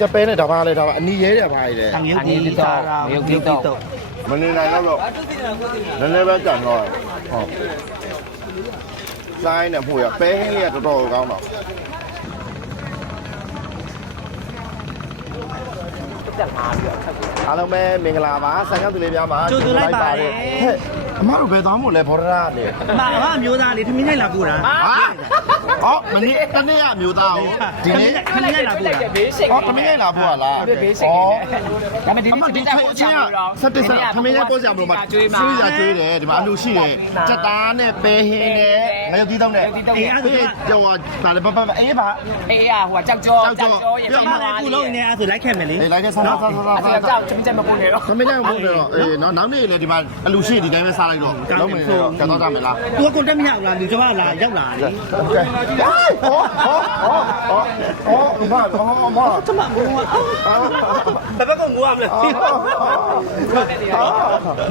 ကြက်ပဲနဲ့ဒါပါလေဒါပါအနီရဲတဲ့ဘာကြီးလဲအငရုတ်ကြီးတော့ငရုတ်ကြီးတော့မနေနိုင်တော့တော့နည်းနည်းပဲကြံတော့ဟုတ်စိုင်းနဲ့ဖို့ရပဲဟင်းလေးကတော်တော်ကောင်းတော့ အားလုံးပဲမင်္ဂလာပါဆန်ရောက်သူလေးများပါဟဲ့အမတို့ဘယ်သွားမို့လဲဘောရရလေမအမမျိုးသားလေးထမင်းလိုက်လာပို့တာဟာဟောမနေ့တနေ့ကမျိုးသားဟုတ်ဒီနေ့ထမင်းလိုက်လာပို့တာဘေးရှိဟောသမီးရိုက်လာဖို့လားဒါပေမဲ့ဘေးရှိနေတယ်ဒါပေမဲ့ဒီအမဒီထိုင်အချင်းကစက်တစ်စက်သမီးရိုက်ပို့ကြမလို့မကျွေးရကျွေးတယ်ဒီမှာအလူရှိတယ်စက်သားနဲ့ပဲဟင်းနဲ့ ငရုတ်တီးတုံးနဲ့အေးအဲ့ဒါကြောက်တာလေပပအေးပါအေးอ่ะဟိုကကြောက်ကြောကြောက်ကြောရေပြမလဲခုလုံးနေအဲ့ဆိုလိုက်ခဲ့မယ်လေအေးလိုက်ခဲ့ဆန်းဆန်းဆန်းဆန်းဆန်းကြောက်ချင်ချင်မကုန်နေတော့သမီးကြောင်မဟုတ်တော့အေးနော်နောက်နေ့လေဒီမှာအလူရှိဒီတိုင်းပဲစားလိုက်တော့လုံးမယ်တော့ကြောက်တော့တာမလားသူကကွန်တက်မရဘူးလားလူကြောက်လားရောက်လာလေဟုတ်ကဲ့ဟောဟောဟောဟောဥမာဘာမမတမဘူးဘာဘာကငူရမလဲဟုတ်တယ်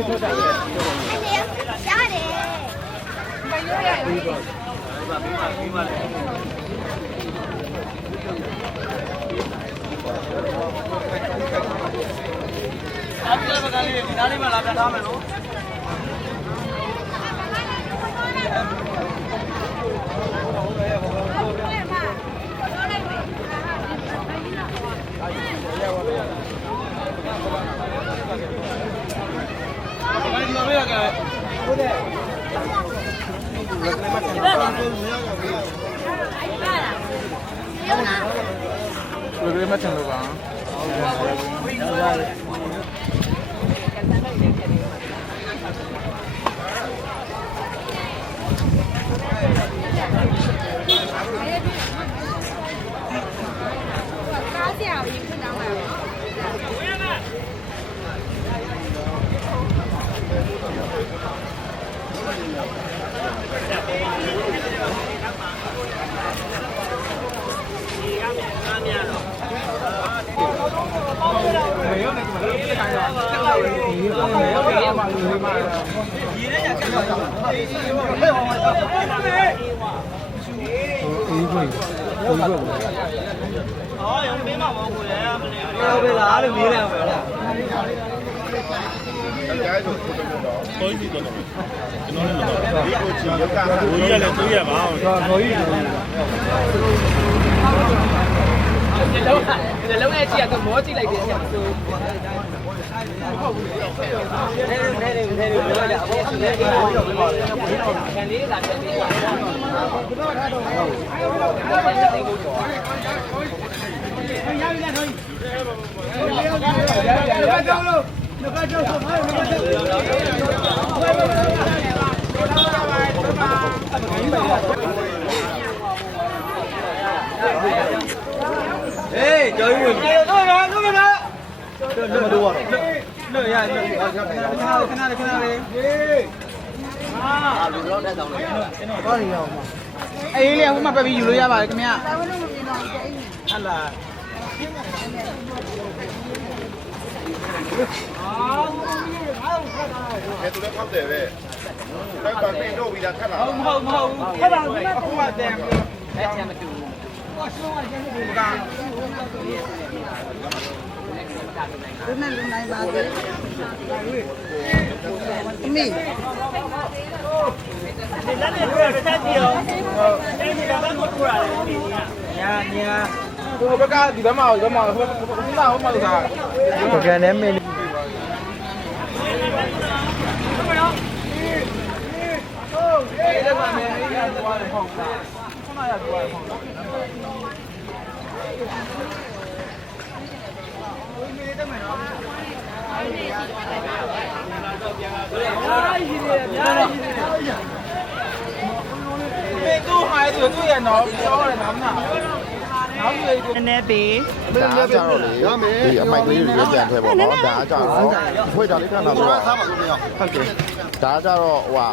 ဒီလုံးနဲ့ ကြ ည့်ရတော့မောကြည့်လိုက်တယ်ဆက်ဆိုနေနေနေနေနေပြောရအောင်ဒီလေးကန်လေးလာပြန်ပြီးတော့ကြော်ဝင်တယ် တော့တော့တော့တော့မ လို့ရတော့လို့ရခဏခဏခဏလေးအေးလေဟိုမှာပဲပြီးယူလို့ရပါတယ်ခင်ဗျာဟလာကဲသူလည်းဖောက်တယ်ပဲတော့ပါပြင်တော့ပြီးတာထက်လာဟုတ်မဟုတ်မဟုတ်ဟဲ့ပါဟိုမှာတန်အဲ့ချမ်းမတူဘူးညာညာဟိုဘက်ကဒီဘက်မှာ ဒီဘက်မှာဟိုဟိုမှာဟိုမှာလို့သာပကံနဲ့မင်းအဲ့ဒါမှ မင်းရသွားတယ်ဟုတ်လားခဏရသွားတယ်ဟုတ်လားမေတူဟိုင်းသူသူရဲ့နော်ပြောတယ်နော်မနာ နောက်ပြေနည်းနည်းပေးဒါကကြတော့လေဒီအမိုက်ကလေးတွေပြန်ထည့်ပေါ့နော်ဒါကကြတော့ဖွေတာလေးခဏတော့စားပါလို့မရဟုတ်ကဲ့ဒါကကြတော့ဟိုဟာ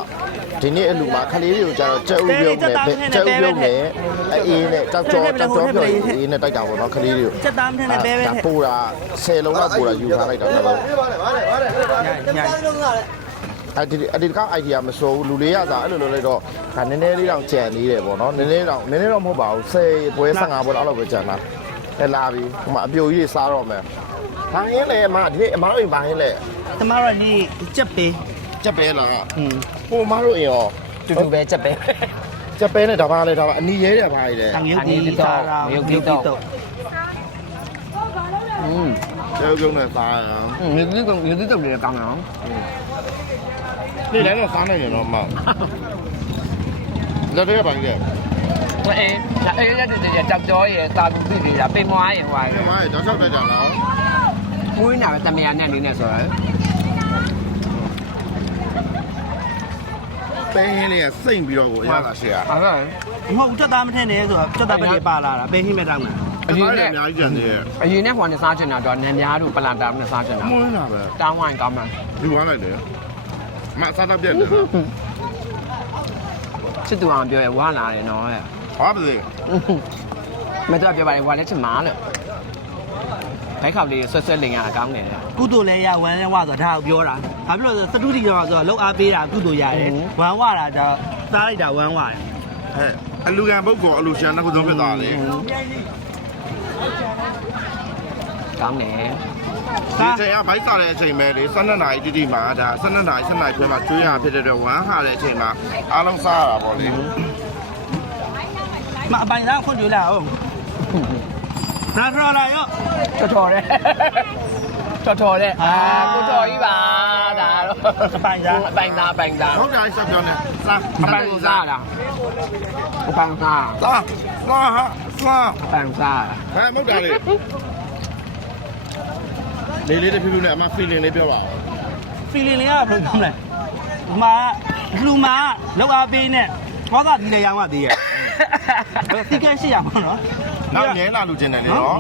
ဒီနေ့အလူမှာခလေးတွေကိုကြတော့ကြက်ဥပြုတ်နဲ့ကြက်ဥပြုတ်နဲ့အေးနဲ့တောက်ကြောတောက်ကြောပြောအေးနဲ့တိုက်တာပေါ့နော်ခလေးတွေကိုချက်သားမထနဲ့ပဲပဲဒါပို့တာ10လုံးလောက်ပို့တာယူထားလိုက်တာတော့ညာညာ အဲ့ဒီအဲ့ဒီကောက် idea မစိုးဘူးလူလေးရစားအဲ့လိုလုပ်လိုက်တော့ဒါနည်းနည်းလေးတော့ကြံနေတယ်ပေါ့နော်နည်းနည်းတော့နည်းနည်းတော့မဟုတ်ပါဘူး10ပွဲ15ပွဲလောက်ပဲကြံတာအဲ့လာပြီဟိုမှာအပြိုကြီးတွေစားတော့မယ်ဘာရင်းလဲအမဒီအမတို့အိမ်ဘာရင်းလဲ တမရนี่ချက်ပေး ကြက်ပဲလား อืม ဟိုအမတို့အိမ်ရော တူတူပဲချက်ပဲ ကြက်ပဲနဲ့ဒါပါလဲဒါပါအနီရဲတယ်ဘာကြီးလဲ တန်ရုပ်ကြီးတာရာရုပ်ကြီးတော့ อืม ကျုပ်ကုန်းနဲ့စားရအောင် မြစ်တုံမြစ်တုံလေးကောင်းအောင် နေ့တိုင်းတော့စားနိုင်တယ်တော့အမလက်တွေကဘာကြီးလဲအေးဒါအေးရတဲ့ကြောက်ကြောရဲ့တာလူပြည်တွေကပိမွားရင်ဟွာဒီမှာတော့ချက်တက်ကြလားမွေးနာပဲတမယာနဲ့လေးနဲ့ဆိုရယ်ပဲဟင်းလေးကစိမ့်ပြီးတော့ကိုရတာရှေ့ကဟုတ်ကဲ့မဟုတ်ချက်သားမထနဲ့ဆိုတော့ချက်သားပဲပါလာတာပဲဟိမဲ့တောင်းတာအရင်ကအများကြီးကြံနေရဲ့အရင်နဲ့ဟိုနဲ့စားချင်တာတော့နန်များတို့ပလန်တာနဲ့စားချင်တာမွန်းတာပဲတောင်းဝိုင်းကောင်းမှာယူသွားလိုက်တယ် မအစားတော့ပြက်တယ်ချစ်သူအောင်ပြောရဝါလာတယ်နော်ရဲ့ဟာပါစေမတော်ပြောပါလေဝါလဲချစ်မားလို့ဘိုက်ခေါက်လေးဆွတ်ဆွတ်လင်ရတာကောင်းတယ်လေကုသိုလ်လဲရဝမ်းလဲဝဆိုဒါကိုပြောတာဘာဖြစ်လို့လဲစတုတိကျော်ဆိုတော့လောက်အားပေးတာကုသိုလ်ရတယ်ဝမ်းဝတာဒါစားလိုက်တာဝမ်းဝတယ်ဟဲ့အလူကံပုတ်ကောအလူရှန်တစ်ခုသုံးဖြစ်သွားလေကောင်းတယ် ဒီချိန်ကဘိုက်စားတဲ့အချိန်ပဲလေ12နာရီတိတိမှာဒါ12နာရီ7နာရီခွဲမှာကျွေးရဖြစ်တဲ့အတွက်ဝမ်းဟာတဲ့အချိန်မှာအားလုံးစားရတာပေါ့လေမအပိုင်သားခွင့်ပြုလာအောင်နာထရလာရောတော်တော်တဲ့တော်တော်တဲ့အာကိုတော်ကြီးပါဒါတော့အပိုင်သားအပိုင်သားအပိုင်သားဟုတ်တယ်ဆက်ပြောနေစားအပိုင်သားလားအပိုင်သားစားစားဟာစားအပိုင်သားဟဲ့မဟုတ်တာလေ လေလေးတစ်ဖြူဖြူနဲ့အမ feeling လေးပြောပါဦး feeling လေးကဘယ်လိုပြောမလဲဒီမှာဘလူမာလောက်အားပေးနဲ့ဘောကဒီလေရောင်းရသေးရဲ့ဘယ်စီကန်းရှိရမလို့နော်နောက်ငဲလာလူချင်းတယ်လေနော်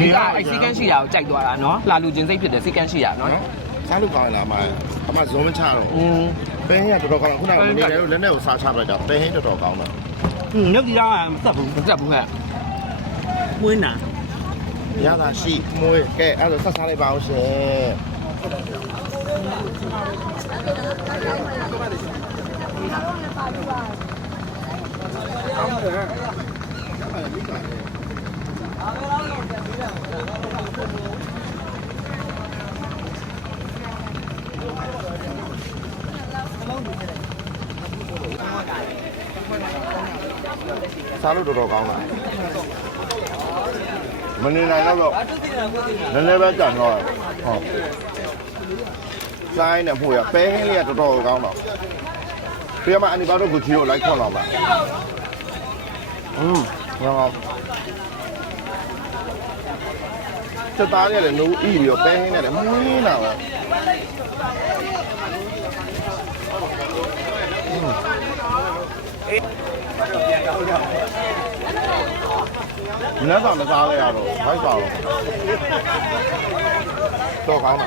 ဒီကအဲစီကန်းရှိရကိုကြိုက်သွားတာနော်လာလူချင်းစိတ်ဖြစ်တယ်စီကန်းရှိရနော်စားလို့ကောင်းလားအမအမဇုံးမချတော့ဘူးပဲဟင်းကတော်တော်ကောင်းခုနကမနေလည်းလက်နဲ့ကိုစားချပလိုက်တာပဲဟင်းတော်တော်ကောင်းတယ်ဟွန်းမြုပ်ဒီတော့မဆက်ဘူးမဆက်ဘူးကပွင်းတာ ရှိမွေးကဲအဲ့ဒါဆက်စားလိုက်ပါအောင်ရှင်စားလို့တော်တော်ကောင်းတာ မနေနိုင်တော့တော့နည်းနည်းပဲကြံတော့ဟုတ်ဆိုင်နဲ့မှုရပဲဟင်းလေးကတော်တော်ကောင်းတော့ပြမအနိဘာတို့ကိုချီကိုလိုက်ခေါ်လာပါอืมဟောစတားရလည်းနိုးဤပြီးတော့ပဲဟင်းနဲ့လည်းမွေးလာပဲ မနေ့ကမစားလဲရတော့ဘိုက်ပါတော့တော့ကောင်းတာ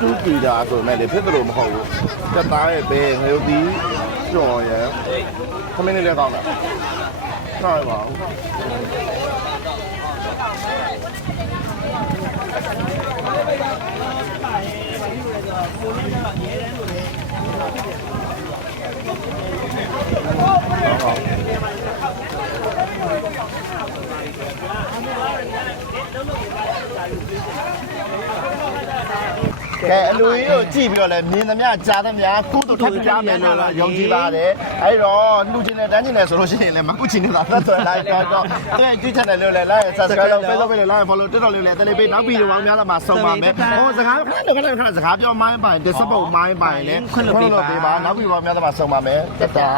သူကြည့်တာဆိုမဲ့လေဖြစ်တယ်လို့မဟုတ်ဘူးတက်သားရဲ့ဘဲငရုတ်သီးကျော်ရယ်ခမင်းလေးလည်းကောင်းတာစားရပါဦး ဟုတ်ပါဘူး ကဲအလူကြီးကိုကြည့်ပြီးတော့လည်းမြင်သမျှကြားသမျှကုသိုလ်ထပ်ပြမယ်လို့ယုံကြည်ပါတယ်အဲ့တော့လူချင်းနဲ့တန်းချင်းနဲ့ဆိုလို့ရှိရင်လည်းမကုချင်နေတာသက်သွယ်လိုက်တော့တော့တဲ့ကြည့်ချင်တယ်လို့လည်း like subscribe လုပ် Facebook လေး like follow TikTok လေးလည်းတလေးပေးနောက်ပြီးတော့များလာမှာဆုံးပါမယ်ဟိုစကားခဏခဏခဏစကားပြောမိုင်းပိုင် disable မိုင်းပိုင်လည်းခွင့်လို့ပေးပါနောက်ပြီးတော့များလာမှာဆုံးပါမယ်တတာ